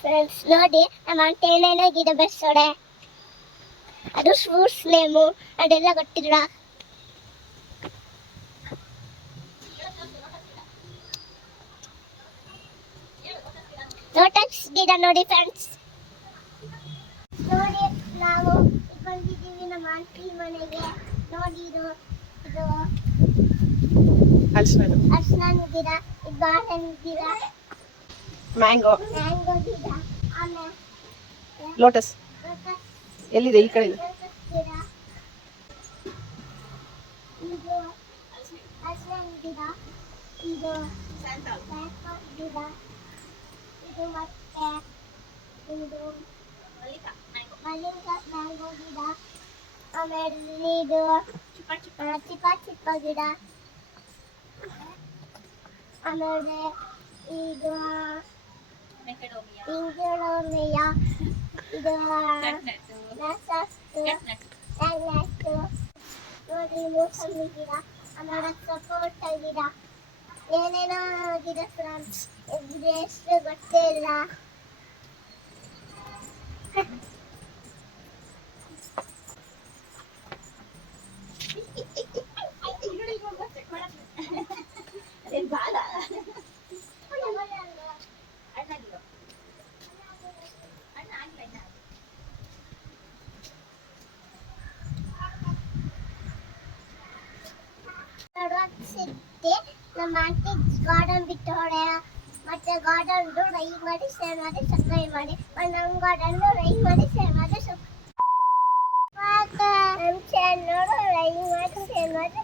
Friends ನೋಡಿ ನಮ್ಮ aunty ಏನೇನೋ ಗಿಡ ಬೆಳೆಸೋಡೆ. ಅದು ಫ್ರೂಟ್ಸ್ ನೇಮು ಅದೆಲ್ಲ ಗೊತ್ತಿಲ್ಲ. ಲೋಟಸ್ ಗಿಡ ನೋಡಿ ಫ್ರೆಂಡ್ಸ್. ನೋಡಿ ನಾವು ಬಂದಿದ್ದೀವಿ ನಮ್ಮ ಆಂಟಿ ಮನೆಗೆ. ನೋಡಿ ಇದು ಅರ್ಶನ ಗಿಡ, ಇದು ಬಾಳೆಹಣ್ಣು ಗಿಡ, ಮ್ಯಾಂಗೋ ಗಿಡ, ಆಮೇಲೆ ಲೋಟಸ್ ಎಲ್ಲಿದೆ? ಈ ಕಡೆ ಇದೆ. ಗಿಡ, ಇದು ಅರ್ಶನ ಗಿಡ, ಇದು ಗಿಡ, ಇದು ಮತ್ತೆ ಇದು ಮಲ್ಲಿಕ ಮ್ಯಾಂಗೋ ಗಿಡ, ಆಮೇಲೆ ಇದು ಚಿಕ್ಕ ಗಿಡ, ಆಮೇಲೆ ಇದು ಇಂಜೋಳೋಮಿಯಾ, ಇದು ನೋಡಿ ಮೂಸಂಬಿ ಗಿಡ, ಆಮೇಲೆ ಸಪೋಟ ಗಿಡ, ಏನೇನೋ ಗಿಡ ಫ್ರೆಂಡ್ಸ್. ಇದು ಎಷ್ಟು ಗೊತ್ತೇ ಇಲ್ಲ. ನಮ್ಮ ಆಂಟಿ ಗಾರ್ಡನ್ ಬಿಟ್ಟೋಡೆ. ಮತ್ತೆ ಗಾರ್ಡನ್ ರೈ ಮಾಡಿ ಶೇರ್ ಮಾಡಿ ಸಬ್ಸ್ಕ್ರೈಬ್ ಮಾಡಿ. ನಮ್ಮ ಗಾರ್ಡನ್ ರೈ ಮಾಡಿ ಶೇರ್ ಮಾಡಿ ನಮ್ಮ ಚಾನಲ್ ರೈ ಮಾಡಿ ಶೇರ್ ಮಾಡಿ